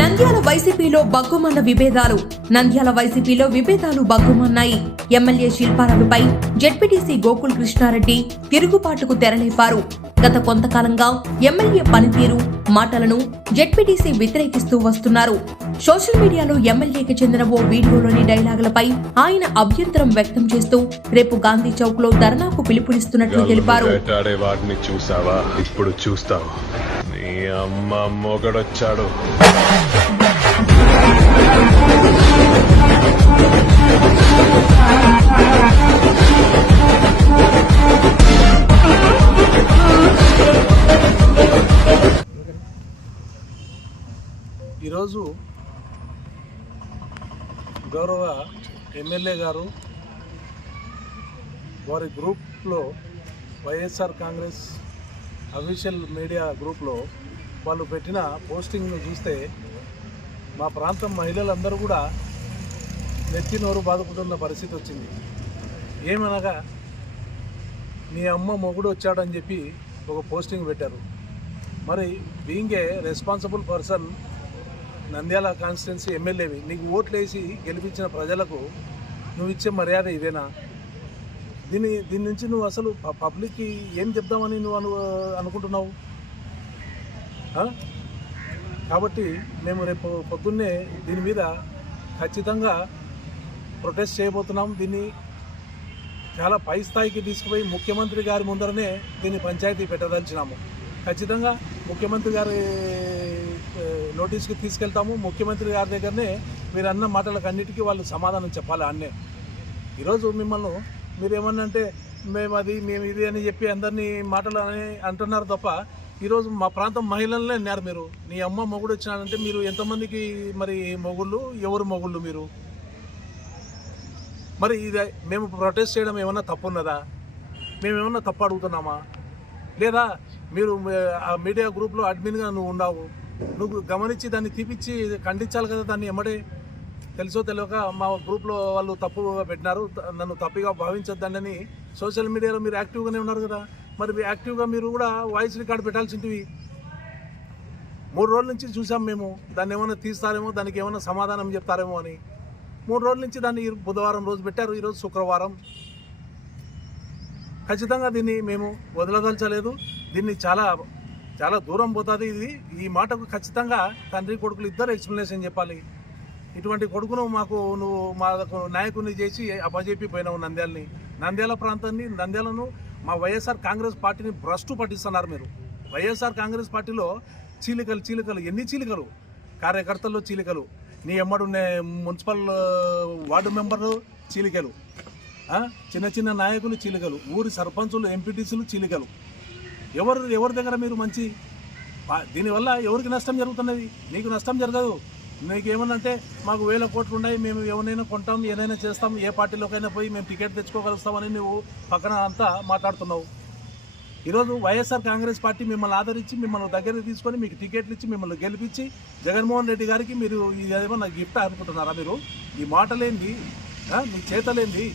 నంద్యాల వైసీపీలో బగ్గుమన్న విభేదాలు. నంద్యాల వైసీపీలో విభేదాలు బగ్గుమన్నాయి ఎమ్మెల్యే శిల్పారావుపై జెడ్పీటీసీ గోకుల్ కృష్ణారెడ్డి తిరుగుబాటుకు తెరలేపారు. గత కొంతకాలంగా ఎమ్మెల్యే పనితీరు మాటలను జెడ్పీటీసీ వ్యతిరేకిస్తూ వస్తున్నారు. సోషల్ మీడియాలో ఎమ్మెల్యేకి చెందిన ఓ వీడియోలోని డైలాగులపై ఆయన అభ్యంతరం వ్యక్తం చేస్తూ రేపు గాంధీ చౌక్లో ధర్నాకు పిలుపునిస్తున్నట్లు తెలిపారు. చూసావా? ఇప్పుడు చూస్తావు. నీ అమ్మ మొగడొచ్చాడు. ఈరోజు గౌరవ ఎమ్మెల్యే గారు వారి గ్రూప్లో వైఎస్ఆర్ కాంగ్రెస్ అఫీషియల్ మీడియా గ్రూప్లో వాళ్ళు పెట్టిన పోస్టింగ్ను చూస్తే మా ప్రాంతం మహిళలందరూ కూడా నెత్తి నోరు బాదుకుంటున్న పరిస్థితి వచ్చింది. ఏమనగా మీ అమ్మ మొగుడు వచ్చాడని చెప్పి ఒక పోస్టింగ్ పెట్టారు. మరి being a responsible person Nandyal constituency ఎమ్మెల్యేవి. నీకు ఓట్లు వేసి గెలిపించిన ప్రజలకు నువ్వు ఇచ్చే మర్యాద ఇదేనా? దీని దీని నుంచి నువ్వు అసలు పబ్లిక్కి ఏం చెప్దామని నువ్వు అను అనుకుంటున్నావు? కాబట్టి మేము రేపు పొద్దున్నే దీని మీద ఖచ్చితంగా ప్రొటెస్ట్ చేయబోతున్నాం. దీన్ని చాలా పై స్థాయికి తీసుకుపోయి ముఖ్యమంత్రి గారి ముందరనే దీన్ని పంచాయతీ పెట్టదలిచినాము. ఖచ్చితంగా ముఖ్యమంత్రి గారి నోటీస్కి తీసుకెళ్తాము. ముఖ్యమంత్రి గారి దగ్గరనే మీరు అన్న మాటలకు అన్నిటికీ వాళ్ళు సమాధానం చెప్పాలి అన్నే. ఈరోజు మిమ్మల్ని మీరేమన్నా అంటే మేము అది మేము ఇది అని చెప్పి అందరినీ మాటలు అని అంటున్నారు తప్ప ఈరోజు మా ప్రాంతం మహిళలనే అన్నారు మీరు. నీ అమ్మ మొగుడు వచ్చినాడంటే మీరు ఎంతమందికి మరి మొగుళ్ళు? ఎవరు మొగుళ్ళు మీరు? మరి ఇది మేము ప్రొటెస్ట్ చేయడం ఏమన్నా తప్పు ఉన్నదా మేము ఏమన్నా తప్పు అడుగుతున్నామా? లేదా మీరు ఆ మీడియా గ్రూప్లో అడ్మిన్గా నువ్వు ఉండావు. నువ్వు గమనించి దాన్ని తీపిచ్చి ఖండించాలి కదా దాన్ని ఎమ్మడే తెలుసో తెలియక మా గ్రూప్లో వాళ్ళు తప్పుగా పెట్టినారు. నన్ను తప్పుగా భావించొద్దండి సోషల్ మీడియాలో మీరు యాక్టివ్గానే ఉన్నారు కదా. మరి యాక్టివ్గా మీరు కూడా వాయిస్ రికార్డ్ పెట్టాల్సింటివి. మూడు రోజుల నుంచి చూసాం మేము. దాన్ని ఏమైనా తీస్తారేమో దానికి ఏమైనా సమాధానం చెప్తారేమో అని. మూడు రోజుల నుంచి దాన్ని బుధవారం రోజు పెట్టారు. ఈరోజు శుక్రవారం. ఖచ్చితంగా దీన్ని మేము వదలదలచలేదు. దీన్ని చాలా చాలా దూరం పోతుంది ఇది. ఈ మాటకు ఖచ్చితంగా తండ్రి కొడుకులు ఇద్దరు ఎక్స్ప్లెనేషన్ చెప్పాలి. ఇటువంటి కొడుకును మాకు నువ్వు మాకు నాయకుని చేసి అపజెప్పి పోయినావు నంద్యాలని. నంద్యాల ప్రాంతాన్ని నంద్యాలను మా వైఎస్ఆర్ కాంగ్రెస్ పార్టీని భ్రష్టు పట్టిస్తున్నారు మీరు. వైఎస్ఆర్ కాంగ్రెస్ పార్టీలో చీలికలు చీలికలు ఎన్ని చీలికలు? కార్యకర్తల్లో చీలికలు. నీ ఎమ్మడున్నే మున్సిపల్ వార్డు మెంబర్లు చీలికలు. చిన్న చిన్న నాయకులు చీలికలు. ఊరి సర్పంచులు ఎంపీటీసీలు చీలికలు. ఎవరు ఎవరి దగ్గర మీరు మంచి? దీనివల్ల ఎవరికి నష్టం జరుగుతున్నది? నీకు నష్టం జరగదు. నీకు ఏమన్నంటే మాకు వేల కోట్లు ఉన్నాయి మేము ఎవరైనా కొంటాం ఏదైనా చేస్తాం ఏ పార్టీలోకైనా పోయి మేము టికెట్ తెచ్చుకోగలుగుతామని నువ్వు పక్కన అంతా మాట్లాడుతున్నావు. ఈరోజు వైఎస్ఆర్ కాంగ్రెస్ పార్టీ మిమ్మల్ని ఆదరించి మిమ్మల్ని దగ్గర తీసుకొని మీకు టికెట్లు ఇచ్చి మిమ్మల్ని గెలిపించి జగన్మోహన్ రెడ్డి గారికి మీరు ఇదేమన్నా గిఫ్ట్ అనుకుంటున్నారా మీరు? ఈ మాటలేంది మీ చేతలేంది.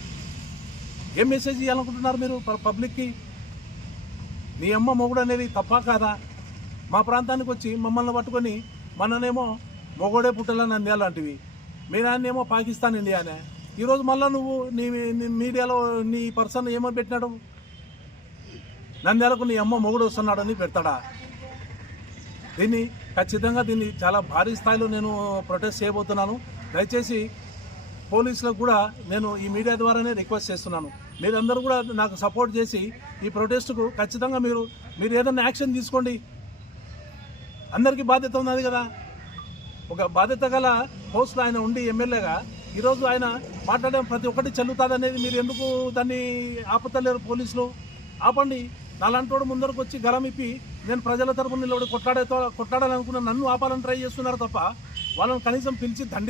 ఏం మెసేజ్ ఇవ్వాలనుకుంటున్నారు మీరు పబ్లిక్కి నీ అమ్మ మొగుడు అనేది తప్పా కాదా? మా ప్రాంతానికి వచ్చి మమ్మల్ని పట్టుకొని మననేమో మొగోడే పుట్టలని అందే లాంటివి మీ నాన్నేమో పాకిస్తాన్ ఇండియానే. ఈరోజు మళ్ళీ నువ్వు నీ నీ మీడియాలో నీ పర్సన్ ఏమో పెట్టినాడు? నంద్యాలకు నీ అమ్మ మొగుడు వస్తున్నాడని పెడతాడా? దీన్ని ఖచ్చితంగా దీన్ని చాలా భారీ స్థాయిలో నేను ప్రొటెస్ట్ చేయబోతున్నాను. దయచేసి పోలీసులకు కూడా నేను ఈ మీడియా ద్వారానే రిక్వెస్ట్ చేస్తున్నాను. మీరందరూ కూడా నాకు సపోర్ట్ చేసి ఈ ప్రొటెస్ట్కు ఖచ్చితంగా మీరు మీరు ఏదైనా యాక్షన్ తీసుకోండి. అందరికీ బాధ్యత ఉన్నది కదా. ఒక బాధ్యత గల పోస్టులో ఆయన ఉండి ఎమ్మెల్యేగా ఈరోజు ఆయన మాట్లాడే ప్రతి ఒక్కటి చెల్లుతాదనేది మీరు ఎందుకు దాన్ని ఆపుతలేరు పోలీసులు? ఆపండి. నాలంటోడు ముందరకు వచ్చి గలమిప్పి ఇప్పి నేను ప్రజల తరపున నిలబడి కొట్లాడే కొట్లాడాలనుకున్న నన్ను ఆపాలని ట్రై చేస్తున్నారు తప్ప వాళ్ళని కనీసం పిలిచి దండి